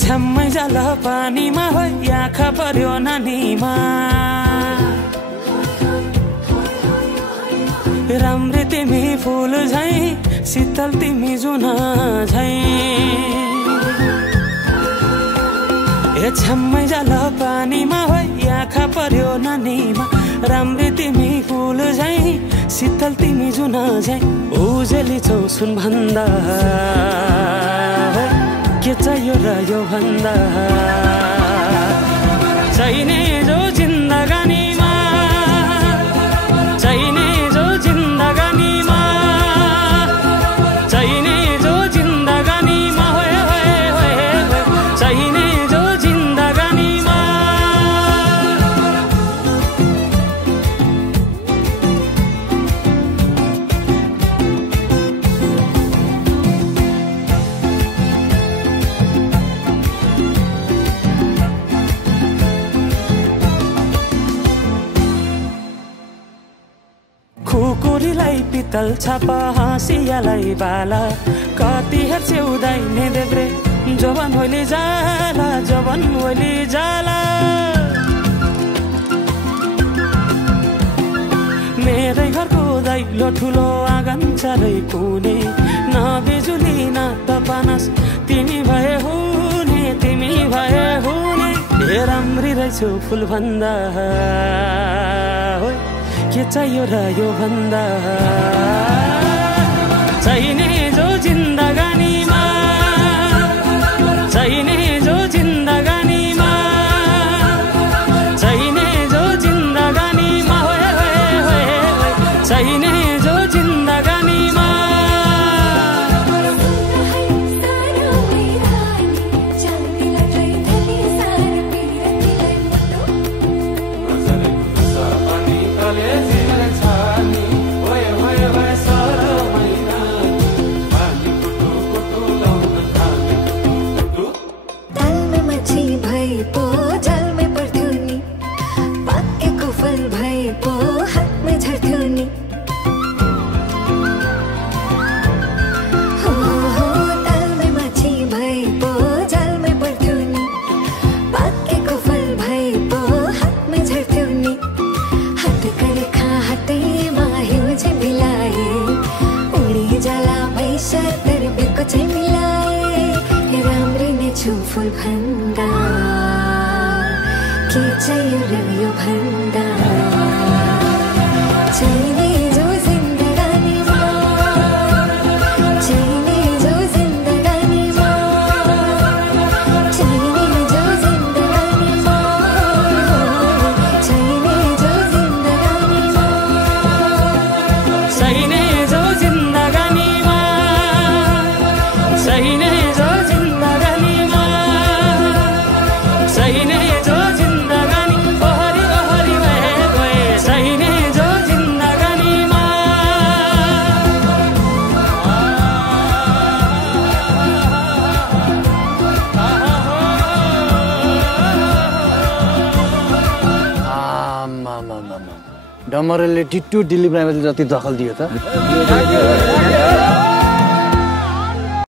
छ्याम्मै जाल पानीमा हो आँखा पर्यो नानीमा राम्री तिमी फुल झै शीतल तिमी जुन झै छ्याम्मै जाल पानीमा हो आँखा पर्यो नानीमा राम्री तिमी फुल झै शीतल तिमी जुन झै उजेली छौ सुन भन्दा के चाहियो र यो भन्दा चाहिने जो जिन्दगानीमा चाहिने जो जिन्दगानीमा चाहिने जो जिन्दगानीमा होए होए होए चाहिने जो जिन्दगानीमा खुकुरीलाई पितल छापा हाँसियालाई बाला कति हेर्छौ दाइने देब्रे जवान होली जाला जवान होली जाला मेरै घरको दैलो ठुलो आँगन चारै कुने न बिजुली न त पानस तिमी भए हुने तिमी भए हुने हे राम्री रहेछौ फुल भन्दा के चाहियो र यो भन्दा चाहिने जो जिन्दगानीमा चाहिने जो जिन्दगानीमा चाहिने जो जिन्दगानीमा होए होए होए चाहिने जो जिन्दगानीमा फुल भन्दा के चाहियो र यो भन्दा चाहिने जो जिन्दगानीमा चाहिने जो जिन्दगानीमा चाहिने जो जिन्दगानीमा चाहिने जो जिन्दगानीमा चाहिने जो जिन्दगानीमा चाहिने जो चाहिने जो जिन्दगानी ओहरी ओहरी भए गए चाहिने जो जिन्दगानीमा डमरेलले टिट्टु दिलीप राईमाथि जति दखल दियो त